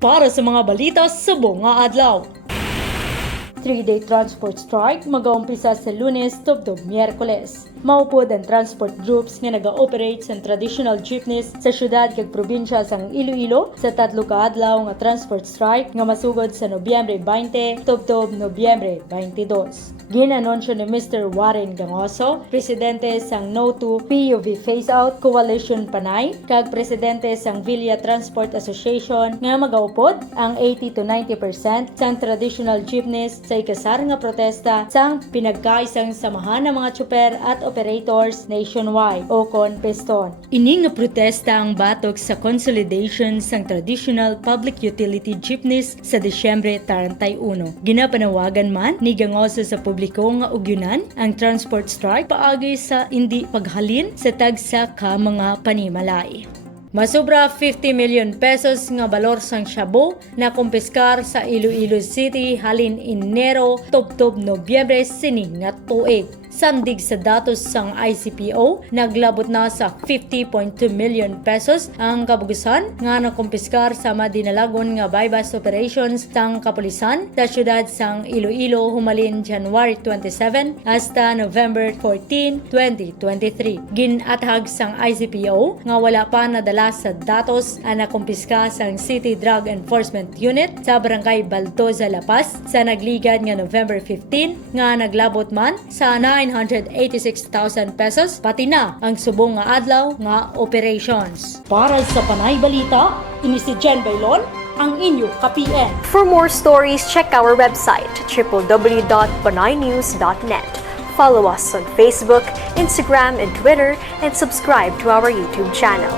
Para sa mga balita sa buong adlaw. 3-day transport strike magaumpisa sa Lunes tubtob Miyerkules. Maupod ang transport groups nga naga-operate sa traditional jeepneys sa syudad kag probinsya sang Iloilo sa 3 ka adlaw nga transport strike nga masugod sa Nobyembre 20 tubtob Nobyembre 22. Ginanunsyo ni Mr. Warren Gangoso, presidente sang No to PUV Phase-Out Coalition Panay, kag presidente sang Villa Transport Association nga magaupod ang 80 to 90% sang traditional jeepneys sa ikasar nga protesta sang pinagkaisang samahan ng mga tsuper at operators nationwide o CONPESTON. Ini nga protesta ang batok sa consolidation sang traditional public utility jeepneys sa Disyembre 31. Ginapanawagan man ni Gangoso sa publiko nga ugyunan ang transport strike paagi sa hindi paghalin sa tagsa ka mga panimalay. Masobra 50 million pesos nga balor sang shabu na kumpiskar sa Iloilo City halin Enero tubtob Nobyembre sining nga tuig. Sandig sa datos sang ICPO, naglabot na sa 50.2 million pesos ang kabugusan nga nakumpiskar sa madinalagon nga bypass operations sang kapulisan sa syudad sang Iloilo humalin January 27 hasta November 14, 2023. Ginatag sang ICPO nga wala pa nadala sa datos ang nakumpiska sang City Drug Enforcement Unit sa Barangay Baltoza, La Paz sa nagligad nga November 15 nga naglabot man sa 986,000 pesos pati na ang subong nga adlaw nga operations. Para sa Panay Balita, ini si Jen Baylon, ang inyo ka-PN. For more stories, check our website www.panaynews.net. Follow us on Facebook, Instagram, and Twitter, and subscribe to our YouTube channel.